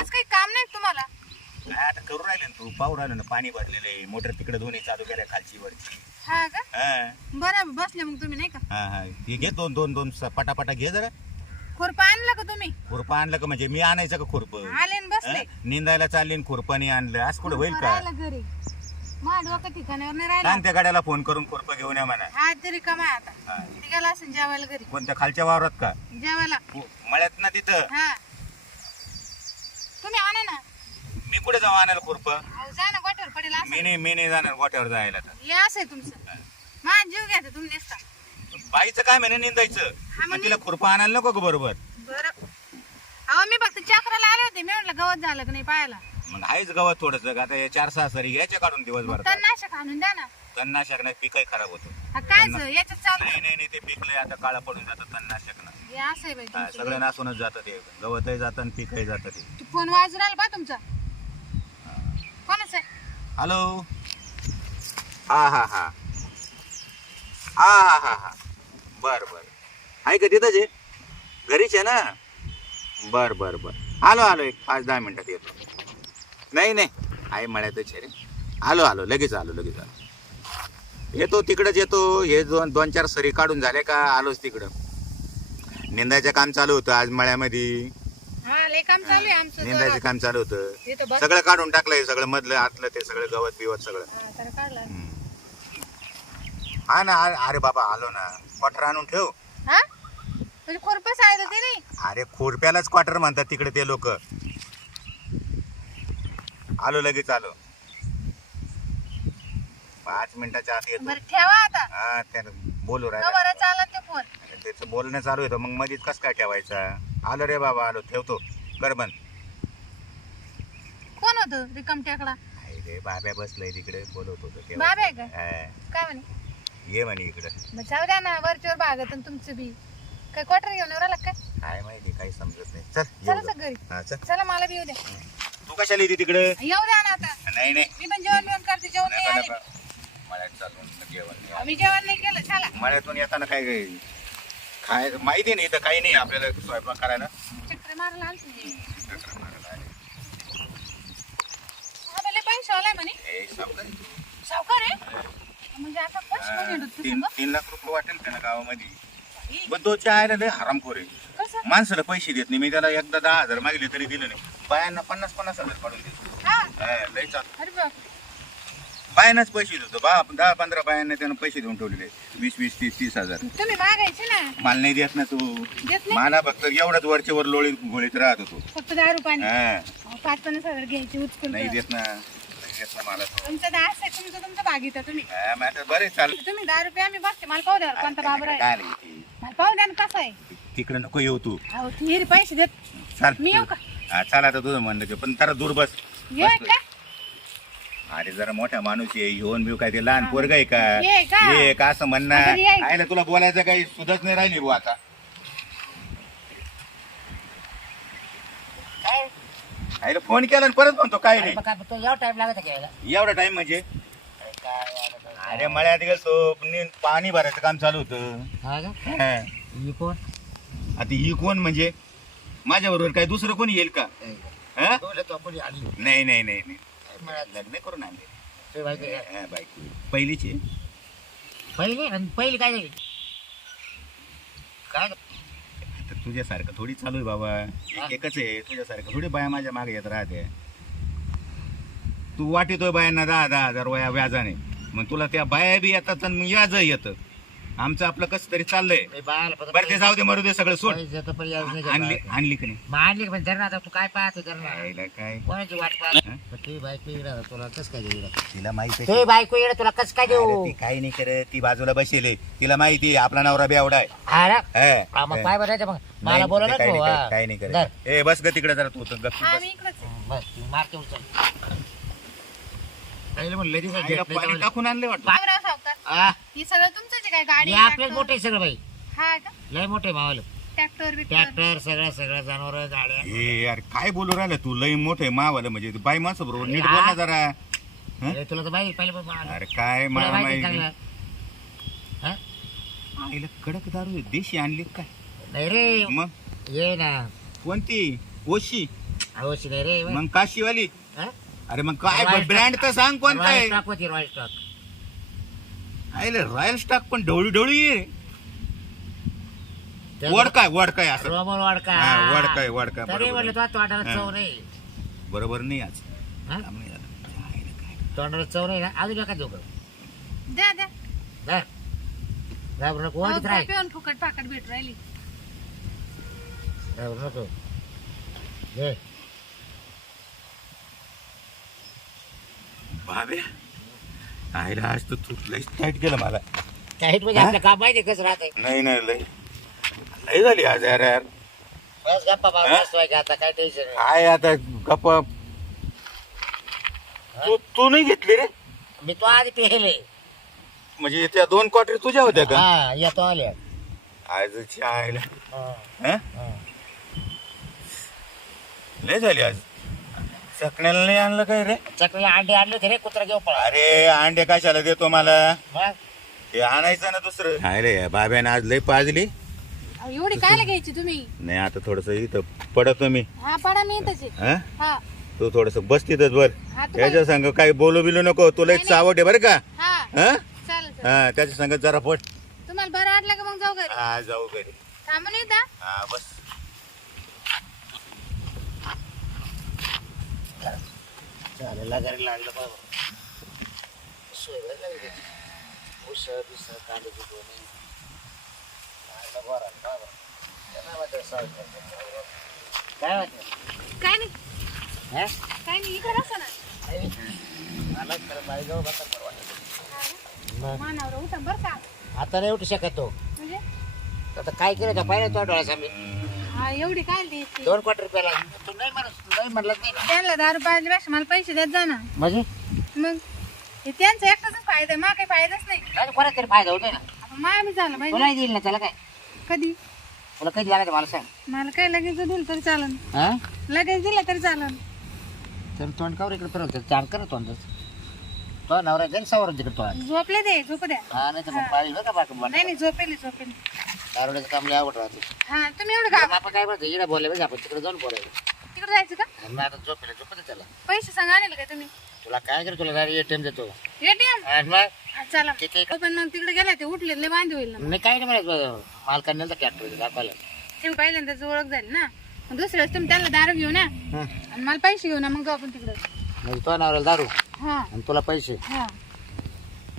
आज काही काम नाही तुम्हाला? काय आता करू राहिले ना तू? पाहू राहिलं ना पाणी भरलेलं आहे. मोटर तिकडे दोन्ही चालू केल्या खालची वरची. हा का? हा. बरं बसले मग तुम्ही नाही का? हा हा. हे घे दोन दोन दोन स- पटापटा घे जरा. खुरपा आणला का तुम्ही? खुरपं आणलं का म्हणजे मी आणायचं का खुरपं? आले न बसले. हा? निंदायला चालली खुरपानी आणलं. आज कुठं होईल का? राहिला घरी. डोकं ठिकाणावर नाही राहिला. सांग त्या गाड्याला फोन करून खुरपं घेऊन या म्हणा. हा तरी कमाय आता. हा. ती गेला असेल जेवायला घरी. कोणत्या खालच्या वावरात का? जेवायला. मळ्यात ना तिथं? हा. तुम्ही आणा ना. मी कुठे जाऊ आणायला खुरपं? अहो, जा ना गोठ्यावर पडेल मी असं नाही मी नाही जाणार गोट्यावर जायला तर हे असं आहे तुमचं. माझा जीव घ्या तुम्ही नेसता. बाईचं काय म्हणे निंदायचं? हा, मग तिला खुरपं आणायला नको का बरोबर? बरं. अहो मी फक्त चक्राला आले होते मी म्हटलं गवत झालं का नाही पाहायला. मग आहेच गवत थोडस. आता हे चार सहा सरी घ्यायचे काढून दिवसभर तर नाशक आणून द्या ना. तणनाशक नाही पीकही खराब होतं. हा, काय याच्यात चालू नाही नाही नाही ते पिकले आता काळा पडून जातं तणनाशक ना. हे असं आहे बाई हा, तुमचं. सगळं नासूनच जातं ते. गवतही जातं आणि पीकही जातं ते. तू फोन वाजून आला पा तुमचा. कोणाच आहे? हॅलो? हा हा हा. हा हा हा हा. बर बर. आहे का तिथंच आहे घरीच आहे ना? बर बर बर. आलो आलो एक पाच दहा मिनिटात येतो. नाही नाही. आहे मळ्यातच आहे रे. आलो आलो लगेच आलो लगेच आलो. येतो तिकडंच येतो. हे दोन दोन चार सरी काढून झाले का आलोच तिकडं. निंदायचं काम चालू होतं आज मळ्यामध्ये. हा निंदायचं. काम चालू होतं. सगळं काढून टाकलंय सगळं मधलं आतलं ते सगळं गवत बिवत सगळं. हा, ना अरे बाबा आलो ना. क्वार्टर आणून ठेव. हा? म्हणजे अरे खोरप्यालाच क्वार्टर म्हणतात तिकडे ते लोक. आलो लगेच आलो. पाच मिनिटाच्या आत येतो. बरं ठेवा आता. हा त्यानं बोलू बरं राहिला चालत ते फोन? त्याचं बोलणं चालू येतं मग मध्येच कस काय ठेवायचा? आलो रे बाबा आलो. ठेवतो. कर बंद. कोण होतं? रिकम टेकडा? आहे रे बाब्या बसलंय तिकडे. बोलवत होतो तेव्हा. बाबा आहे का? हा, काय म्हणे? ये म्हणे इकडे. मग जाऊ द्या ना वरच्यावर भागत आणि तुमचं बी. काय क्वार्टर घेऊन येऊ राहिला काय? काय माहिती काही समजत नाही. चल चला येऊ घरी. हा चल. चला मला बी येऊ द्या. तू कशाला येते तिकडे? येऊ द्या ना आता. नाही नाही. मी पण जेवण बिवण करते जेवण नाही नका, आले. नका. मळ्यात चालून जेवण नाही. आम्ही जेवण नाही केलं चला. मळ्यातून येताना काय काय माहिती नाही तर काही नाही आपल्याला स्वयंपाक करायला. चक्कर मारायला आलते आम्हाला पैसे आलाय म्हणे. ए, सावकार. सावकार आहे? म्हणजे आता पैसे हा, तीन तीन लाख रुपये वाटेल त्याला गावामध्ये? तो आहे लय हरामखोर आहे. कसं? माणसाला पैसे देत नाही. मी त्याला एकदा दहा हजार मागले तरी दिले नाही. बायांना पन्नास पन्नास हजार काढून देतो. हा. हा, लय चाल अरे बाप बायांनाच पैसे देतो बा. दहा पंधरा बायांना त्यानं पैसे देऊन ठेवलेले. वीस वीस तीस तीस हजार. तुम्ही मागायचे ना. मला नाही देत ना तू. देत नाही? मला फक्त एवढंच वरचे वर लोळीत गोळीत राहत होतो फक्त दारू पाणी हा. अहो, पाच पन्नास हजार घ्यायची उचकून नाही तर. देत ना. नाही देत ना मला तो. तुमचं दास आहे तुमचं तुमचं भागीत तुम्ही. हा, मग आता बरे चाल तुम्ही दहा रुपये आम्ही मला पाहू द्या कोणता बाबर आहे. काय नाही ते. मला पाहू द्या ना कसं आहे. तिकडे नको येऊ तू. अहो ती पैसे देत. चाल मी येऊ का? हा, चाल आता तुझं म्हणणं ते. पण जरा दूर बस. ये का? अरे जरा मोठा माणूस आहे घेऊन बिऊ काय ते लहान पोरग आहे का? ये का? ये का असं म्हणणं आता ये. आहे. ना तुला बोलायचं काही सुधच नाही राहिली भाऊ आता. काय? आईला फोन केला आणि परत म्हणतो काय अरे नाही तो एवढा टाइम लागत घ्यायला. एवढा टाइम म्हणजे? काय अरे मळ्यात गेलतो नी- पाणी भरायचं काम चालू होतं. हा का? हा. ही कोण? आता ही कोण म्हणजे? माझ्या बरोबर काय दुसरं कोणी येईल का? हा? तो तो कोणी आली. नाही नाही नाही नाही. लग्न करून आणले. काय हा, बायको पहिलीची? आहे. पहिली आणि पहिली काय झाली? काय? आता तुझ्यासारखं थोडी चालू आहे बाबा. एक- एकच आहे. तुझ्यासारखं थोडी बाया माझ्या मागे येत राहते. तू वाटितोय बायांना दहा दहा हजार वया व्याजाने. मग तुला त्या बाया बी येतात आणि मग व्याज येतं आमचं आपलं कसं तरी चाललंय. बरं ते जाऊ दे मरू दे सगळं सोड. नाही आणली का आणली की नाही. का पण धर ना आता तू काय पाहतो धर ना. यायला काय? कोणाची वाट हा? पाहत ती बायको इकडे तुला कस काय देऊ तिला माहिती ते बायको इकडे तुला कस काय देऊ? ती काही नाही करत ती बाजूला बसेल. तिला माहिती आहे, आपला नवरा बेवडा आहे. हा ना हा. हा, मग. नाही, मला बोला ते ना काही तू नाही. करत, काही नाही. करत. ए बस ग तिकडे जरा तू तर गप्प बस. मी इकडच बस तू मारते उचल. म्हणलं आईला घेत नाही पाणी. टाकून आणले वाटतं. बाबराव सावकार हे सगळं तुमचंच आहे काय गाडी हे मोठे सगळं बाई. हा का? लय मोठे मावल. Tractor Victor. ट्रॅक्टर सगळं सगळं जनावर गाड्या. हे यार काय बोलू राहिलं तू? लय मोठे मावाला म्हणजे तू बाई माणसं बरोबर नीट हा. बोल ना जरा. हं? अरे तुला तर माहिती पहिले पण मला- अरे काय तुला मला माहिती माहिती? चांगलं. हा? आईला कडक दारू आहे. देशी आणली काय? नाही रे. मग? ये ना. कोणती? ओशी? अहो सिने रे मग काशीवाली? अरे मग काय ब्रँड तर सांग कोणता रॉयल आहे स्टॉक होती रॉयल स्टॉक. आयले रॉयल स्टॉक पण ढवळी ढवळी आहे त्या- वड काय वड काय असं. रोमन वाडका हा, वाडका, वाडका, तरी बरोबर आहे. तोंडाला हा. चव नाही. बरोबर नाही आज. हा? थांब नाही झालं. आयले काय. तोंडाला चव नाही ना? अजून देऊ द्या द्या. नको राह पिऊन फुकट पाकट भेट राहिली. नको. घे बाबे आयला आज तर तू लईच टाईट केलं मला. काही म्हणजे? आपलं काम माहिती कसं राहते नाही नाही लई. लई झाली आज यार यार. बस गप्पा हा? बाबा आता काय टेन्शन नाही. काय आता गप्पा? तू तू नाही घेतली रे? मी तो आधी पेले. म्हणजे त्या दोन क्वार्टर तुझ्या होत्या का? हा येतो आले आजची हा, हं? हा. लय झाली आज. चकण्याला नाही आणलं काय रे? चकलीला अंडे आणले होते रे कुत्रा घेऊ पळा. अरे अंडे कशाला देतो मला? मग? हे आणायचं ना दुसरं. अरे बाब्याने आज लय पाजली. अहो, एवढी कायला घ्यायची तुम्ही? नाही आता थोडस इथं पडतो मी हा पडा मी. हं? हा. तू थोडस बस तिथंच वर हा त्याच्या संग काही बोलू बिलू नको. तुला एक नाही, नाही. चावट आहे बरं का? हा. हं? चालेल चालेल. हा त्याच्या संग जरा पट तुम्हाला बरं वाटलं का मग जाऊ घरी? हा जाऊ घरी. थांबून येता हा बस. चालेल घरी लागलं बाबा लागली. उसळ बिसळ कांद्याची दोन्ही लागलं बरं बाबा काय? काय नाही? काय नाही इकडे ना. आई, मला खरं बाई जाऊ बसा बरं मानावर उठा बरं का. आता नाही उठू शकत तो. म्हणजे? आता काय केलं तर पाहिलं तो डोळ्यासमोर. हा एवढी काय दोन क्वार्टर रुपयाला तू नाही म्हणत. नाही नाही ना त्यांना दारू पाजल्यापेक्षा मला पैसे देत जा ना. म्हणजे? मग? हे त्यांचा एकटाच फायदा आहे मा काही फायदाच नाही. काय कोणा तरी फायदा होतोय ना. आपण माया मी झालं पाहिजे. तुला देईल ना त्याला काय? कधी? तुला कधी लागायचं मला सांग. मला काय लगेच दिलं तरी चालन. हा? लगेच दिलं तरी चालन. तर तोंड कावर इकडे फिरवतो चार कर तोंड तो नवरा जाईल सवर तिकडे तो झोपले ते झोपू द्या. हा नाही तर मग पाहिजे बरं का बाकी नाही नाही झोपेले झोपेले. दारोड्याचं काम लय आवड राहते. हा तुम्ही एवढं का? आपण काय म्हणतो इकडे बोलले पाहिजे आपण तिकडे जाऊन बोलायचं. तिकडे जायचं का? मग आता झोपेल झोपत त्याला. पैसे सांगा आणले का तुम्ही? तुला काय कर तुला एटीएम देतो. एटीएम आणि मग? चला. किती? हो, पण मग तिकडे गेला ते उठले लय बांधे होईल ना नाही काय नाही म्हणत मालकाने नेलं ट्रॅक्टर दाखवायला. तुम्ही ओळख झाली ना. मग दुसऱ्या वेळेस तुम्ही त्याला दारू घेऊन या हं. आणि मला पैसे घेऊन या मग जाऊ आपण तिकडे. म्हणजे तो नवऱ्याला दारू. हा. आणि तुला पैसे. हा.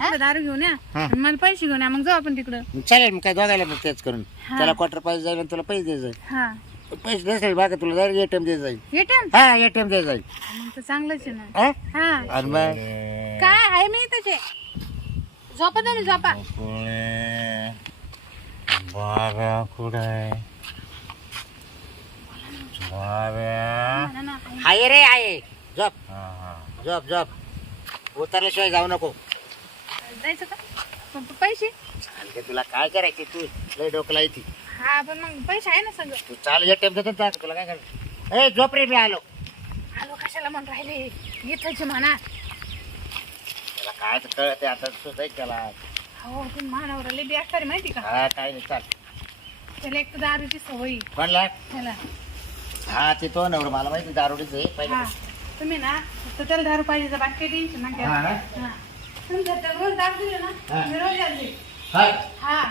हा दारू घेऊन या हा. आणि मला पैसे घेऊन या मग जाऊ आपण तिकडं. मग चालेल मग काय दोघायला मग तेच करून. त्याला क्वार्टर पैसे जाईल आणि तुला पैसे द्यायचे. हा. पैसे नसेल बाकी तुला डायरेक्ट एटीएम द्यायचं जाईल. एटीएम हा एटीएम द्यायचं जाईल. मग तर चांगलंच आहे ना. हा? हा. आणि मग? काय आहे मी त्याचे झोपा तुम्ही झोपा. बाब्या कुठे? बाब्या ना, ना, आहे. आहे रे आहे. झोप. झोप झोप. उतरल्याशिवाय जाऊ नको. जायचं का? पण पैसे? चालते तुला काय करायचे तू? लय डोकला येते हा पण मग पैसे आहे ना सगळं. तू चाल देतो ना तुला काय करायचं ए झोप रे मी आलो. आलो कशाला म्हणून राहिले? इथंच म्हणा. त्याला काय तर कळत आता सुद्धा त्याला. हो तुम्ही मानावर लय बेकार आहे माहिती का? हा काय नाही चाल. त्याला एक तर दारूची सवय. कोणला? त्याला. हा ते तो नवर मला माहिती दारोडीच आहे पहिले हा तुम्ही ना फक्त त्याला दारू पाहिजे तर बाकी टेन्शन हा घ्या. ना? हा. त्याला रोज दारू दिले ना हा. मी रोज. हा. हा.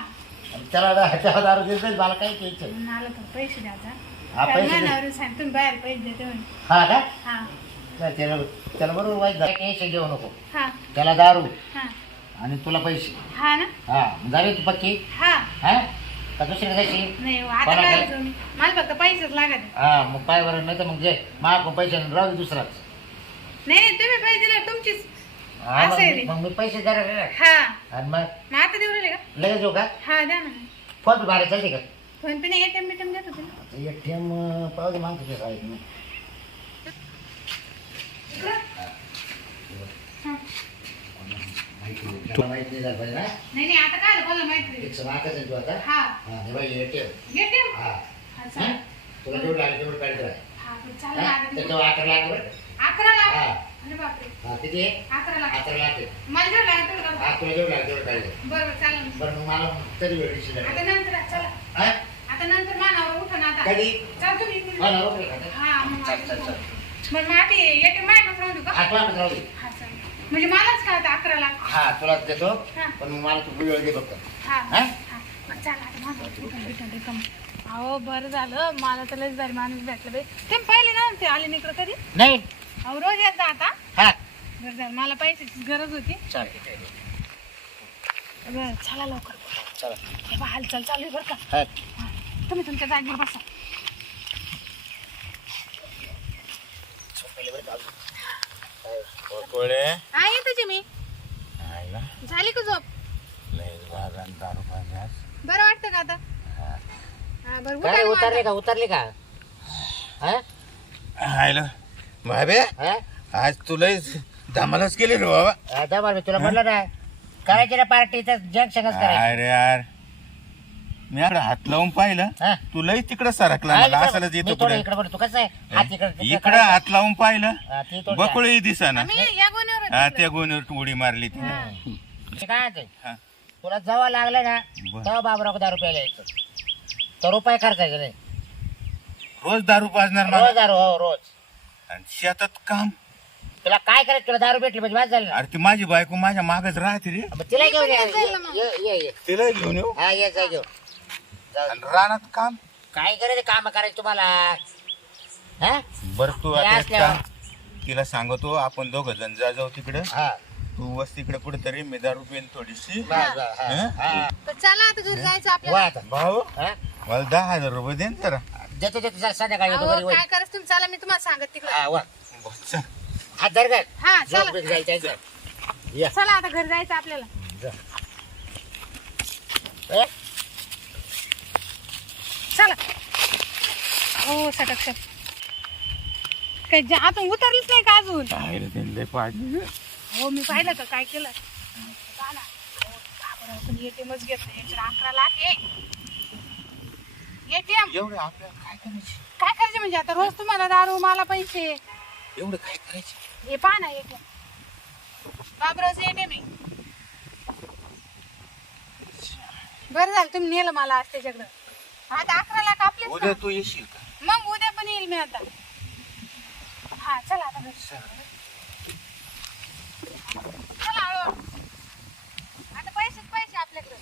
आणि त्याला त्याला दारू देत नाही, मला काही तर पैसे द्या आता. हा, पैसे दे. मानावर सांग तुम्ही बाहेर पैसे देते म्हणे. हा का? हा. त्याला त्याला बरोबर वाईट झालं. टेन्शन घेऊ नको. हा. त्याला दारू हा. आणि तुला पैसे. हा ना? हा झाली तू पक्की? हा. हा? का दुसरी कशी नाही हो, आता कोणाला? काय तुम्ही मला फक्त पैसेच लागत. हा मग पाय बरं नाही तर मग जे माग पैसे राहू दे दुसराच. नाही नाही तुम्ही पैसे दिले तुमचीच हा, असं आहे मग ते. मग मी पैसे जरा हा. आणि मग मग आता देऊ राहिले का? लगेच येऊ का? हा द्या ना. फोन पे भाडे चालते का? फोन पे नाही एटीएम बीटीएम देत होते ना. दे मागतो ते साहेब मी हा. तुला माहीत नाही झालं पाहिजे ना? नाही नाही आता काय बोला माहिती आहे तू आता. हा. हा हे बाई एटीएम एटीएम हा. हा हा? चालेल. तुला जेवढं लागेल तेवढं काढत राहा बरं, चालेल? आता देऊ. त्याच्यावर अकरा लाख बरं अकरा लाख? हा. अरे बापरे. हा किती? आहे अकरा लाख. अकरा लाख आहे. मला जेवढं लागेल तेवढं करा. हा तुला जेवढं लागेल तेवढं काढलं बरं बरं चालेल. बरं मग मला तरी वेळ दिसेल आता नंतर चला. हा? आता नंतर मानावर उठा ना आता. कधी? चल तुम्ही इकडे. हा मग चल चल चल. मग एटीएम माझ्याकडे राहू देऊ का? हा तुला पण राहू दे. हा चालेल. म्हणजे मलाच का आता अकरा लाख? हा तुला देतो. हा. पण मग मला तू वेळ दे फक्त. हा. हा? हा. चला आता माझं रिटर्न अहो बरं झालं. मला तर लयच भारी माणूस भेटलं बाई. ते पहिले ना ते आले निकडं कधी? नाही. अहो रोज येत जा आता. हा. बरं झालं. मला पैशाची गरज होती. चालेल बरं चला लवकर. चला. हे बा हालचाल चालू आहे बरं का? हा. हा. तुम्ही तुमच्या जागेवर बसा. कोळे हा येते मी. आयला झाली का झोप? लय बाजार दारू पाण्यास बरं वाटतं का आता? हा. बरं उठा काय ना उतरले. का? उतरले का? हा? आयला हा? आज तुला धमालच केली रे बाबा. दमाल मी तुला म्हणलं ना करायची ना पार्टी तर करायची. अरे यार मी अरे हात लावून पाहिलं हा? तुलाही तिकडं सरकला मला इकडं- असायलाच मी येतो थोडं इकडं बरं तू कसं आहे? हात इकडं तिकडं इकडं करायचं. हात लावून पाहिलं हा, ती थोडी बकुळी दिसाना. मी या गोणीवर होते. हा. त्या गोणीवर उडी मारली ती. काय हा. तुला जेव्हा लागलं ना बरं. तेव्हा बाबराव दारू प्यायला यायचं तर रुपये खर्चायचे नाही रोज दारू पाजणार मला? रोज दारू हो रोज. आणि शेतात काम. तुला काय करायचं? तुला दारू भेटली म्हणजे वाज झाली ना. अरे ती माझी बायको माझ्या मागच राहते रे. मग तिला घेऊन ये. तिला घेऊन येऊ? हा ये जा घेऊ जाऊ. आणि रानात काम? काय करायचं काम करायचं तुम्हाला? हा? बर तू हे आता एक असल्यावर. काम तिला सांगतो आपण दोघ जण जा जाऊ तिकडे. हा. तू बस तिकडे कुठेतरी मी दारू पेन थोडीशी. बस, बस, हा, हं? हा. तर चला आता घरी जायचं वा आपल्याला आता. भाऊ हा? मला दहा हजार रुपये दे ना तर. देतो देतो संध्याकाळी येतो घरी अहो वय. काय करायचं तुम्ही? चला मी तुम्हाला सांगत तिकडे. हा वा. हात धर काय हा चला. जायचं आहे. या. चला आता घरी जायचं आपल्याला. जा. ए, चला. हो सटक सट काय जे आता उतरलीच नाही का अजून? काय रे लय पाडली. हो मी पाहिलं का काय केलं. हो, बापरे, पण एटीएमच घेत नाही. याच्यावर अकरा लाख आहे. एटीएम एवढं आपल्याला काय करायचे? काय करायचे म्हणजे आता रोज तुम्हाला दारू मला पैसे. एवढं काय करायचे? हे पहा ना एटीएम बाबरावचं एटीएम आहे. बरं झालं तुम्ही नेलं मला आज त्याच्याकडं. आता अकरा लाख आपलेच ना. उद्या तू येशील का? मग उद्या पण येईल मी आता. हा चला आता घरी. चला. हळूहळू. आता पैसेच पैसे आपल्याकडे.